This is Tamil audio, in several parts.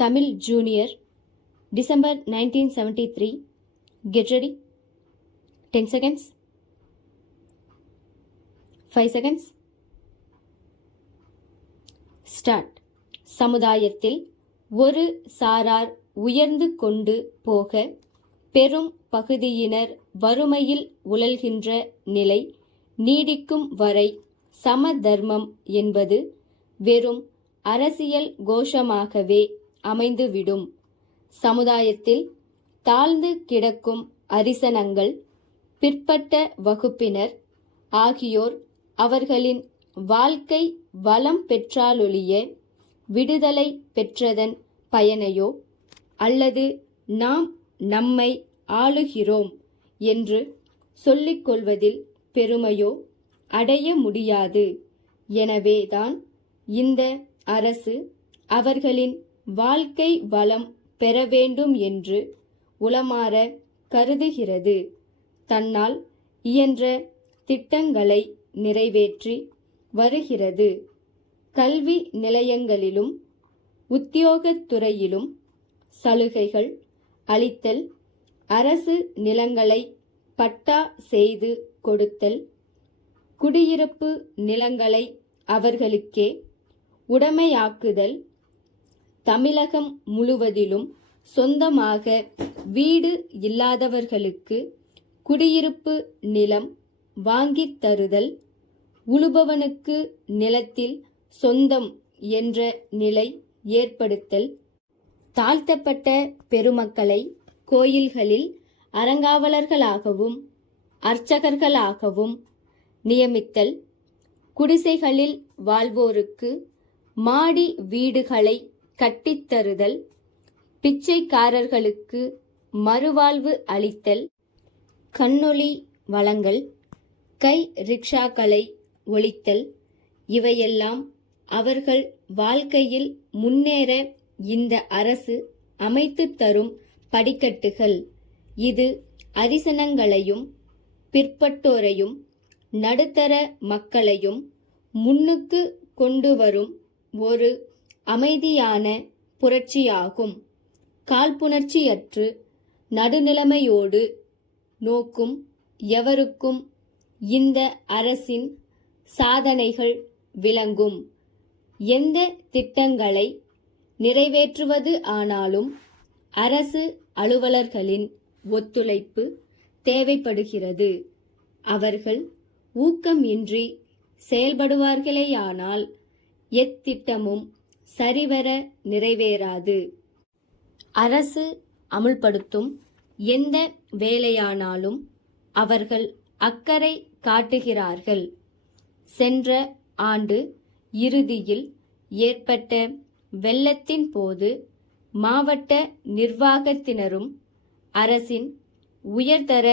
Tamil Junior, December 1973. Get ready. 10 seconds. 5 seconds. Start. சமுதாயத்தில் ஒரு சாரார் உயர்ந்து கொண்டு போக பெரும் பகுதியினர் வறுமையில் உழல்கின்ற நிலை நீடிக்கும் வரை சமதர்மம் என்பது வெறும் அரசியல் கோஷமாகவே அமைந்துவிடும். சமுதாயத்தில் தாழ்ந்து கிடக்கும் அரிசனங்கள், பிற்பட்ட வகுப்பினர் ஆகியோர் அவர்களின் வாழ்க்கை வளம் பெற்றாலொழிய விடுதலை பெற்றதன் பயனையோ அல்லது நாம் நம்மை ஆளுகிறோம் என்று சொல்லிக்கொள்வதில் பெருமையோ அடைய முடியாது. எனவேதான் இந்த அரசு அவர்களின் வாழ்க்கை வளம் பெற வேண்டும் என்று உளமாற கருதுகிறது. தன்னால் இயன்ற திட்டங்களை நிறைவேற்றி வருகிறது. கல்வி நிலையங்களிலும் உத்தியோகத்துறையிலும் சலுகைகள் அளித்தல், அரசு நிலங்களை பட்டா செய்து கொடுத்தல், குடியிருப்பு நிலங்களை அவர்களுக்கே உடைமையாக்குதல், தமிழகம் முழுவதிலும் சொந்தமாக வீடு இல்லாதவர்களுக்கு குடியிருப்பு நிலம் வாங்கித் தருதல், உழுபவனுக்கு நிலத்தில் சொந்தம் என்ற நிலை ஏற்படுத்தல், தாழ்த்தப்பட்ட பெருமக்களை கோயில்களில் அறங்காவலர்களாகவும் அர்ச்சகர்களாகவும் நியமித்தல், குடிசைகளில் வாழ்வோருக்கு மாடி வீடுகளை கட்டித்தருதல், பிச்சைக்காரர்களுக்கு மறுவாழ்வு அளித்தல், கண்ணொளி வழங்கல், கை ரிக்ஷாக்களை ஒழித்தல், இவையெல்லாம் அவர்கள் வாழ்க்கையில் முன்னேற இந்த அரசு அமைத்து தரும் படிக்கட்டுகள். இது அரிசனங்களையும் பிற்பட்டோரையும் நடுத்தர மக்களையும் முன்னுக்கு கொண்டு வரும் ஒரு அமைதியான புரட்சியாகும். காழ்ப்புணர்ச்சியற்று நடுநிலைமையோடு நோக்கும் எவருக்கும் இந்த அரசின் சாதனைகள் விளங்கும். எந்த திட்டங்களை நிறைவேற்றுவது ஆனாலும் அரசு அலுவலர்களின் ஒத்துழைப்பு தேவைப்படுகிறது. அவர்கள் ஊக்கமின்றி செயல்படுவார்களேயானால் எத்திட்டமும் சரிவர நிறைவேறாது. அரசு அமுல்படுத்தும் எந்த வேலையானாலும் அவர்கள் அக்கறை காட்டுகிறார்கள். சென்ற ஆண்டு இறுதியில் ஏற்பட்ட வெள்ளத்தின் போது மாவட்ட நிர்வாகத்தினரும் அரசின் உயர்தர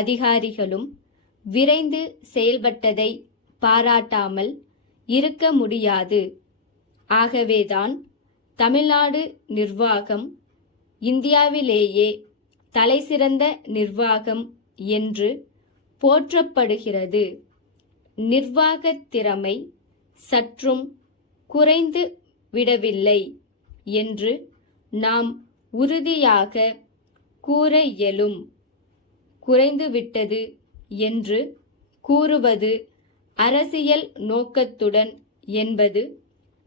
அதிகாரிகளும் விரைந்து செயல்பட்டதை பாராட்டாமல் இருக்க முடியாது. ஆகவேதான் தமிழ்நாடு நிர்வாகம் இந்தியாவிலேயே தலைசிறந்த நிர்வாகம் என்று போற்றப்படுகிறது. நிர்வாகத் திறமை சற்றும் குறைந்து விடவில்லை என்று நாம் உறுதியாக கூற இயலும். குறைந்துவிட்டது என்று கூறுவது அரசியல் நோக்கத்துடன் என்பது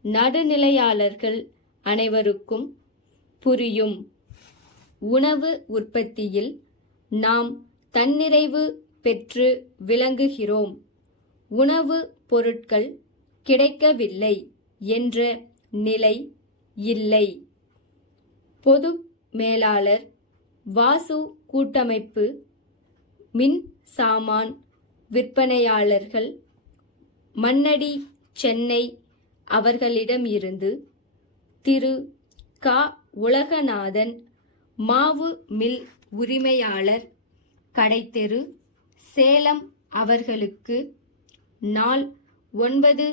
நடுநிலையாளர்கள் அனைவருக்கும் புரியும். உணவு உற்பத்தியில் நாம் தன்னிறைவு பெற்று விளங்குகிறோம். உணவு பொருட்கள் கிடைக்கவில்லை என்ற நிலை இல்லை. பொது மேலாளர் வாசு கூட்டமைப்பு, மின் சாமான் விற்பனையாளர்கள் மண்ணடி சென்னை அவர்களிடம் இருந்து திரு க. உலகநாதன், மாவு மில் உரிமையாளர், கடைத்தெரு, சேலம் அவர்களுக்கு நாள் 9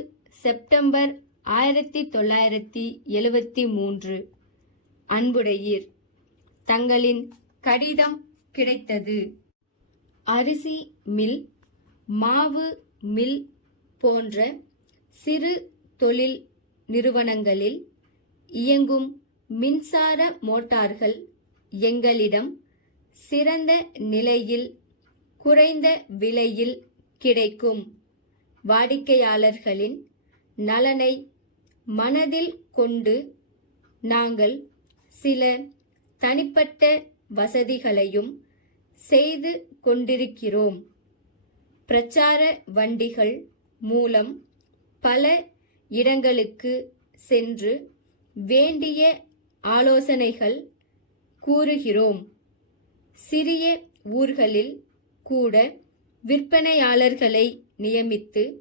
செப்டம்பர் 1973 அன்புடையீர். தங்களின் கடிதம் கிடைத்தது. அரிசி மில், மாவு மில் போன்ற சிறு தொழில் நிறுவனங்களில் இயங்கும் மின்சார மோட்டார்கள் எங்களிடம் சிறந்த நிலையில் குறைந்த விலையில் கிடைக்கும். வாடிக்கையாளர்களின் நலனை மனதில் கொண்டு நாங்கள் சில தனிப்பட்ட வசதிகளையும் செய்து கொண்டிருக்கிறோம். பிரச்சார வண்டிகள் மூலம் பல இடங்களுக்கு சென்று வேண்டிய ஆலோசனைகள் கூறுகிறோம். சிறிய ஊர்களில் கூட விற்பனையாளர்களை நியமித்து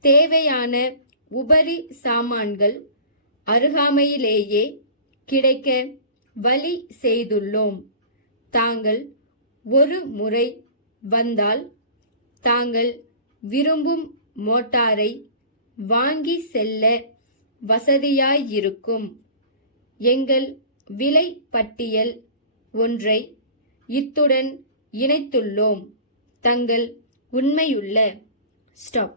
தேவையான உபரி சாமான்கள் அருகாமையிலேயே கிடைக்க வழி செய்துள்ளோம். தாங்கள் ஒரு முறை வந்தால் தாங்கள் விரும்பும் மோட்டாரை வாங்கி செல்ல வசதியாயிருக்கும். எங்கள் விலை பட்டியல் ஒன்றை இத்துடன் இணைத்துள்ளோம். தங்கள் உண்மையுள்ள ஸ்டாப்.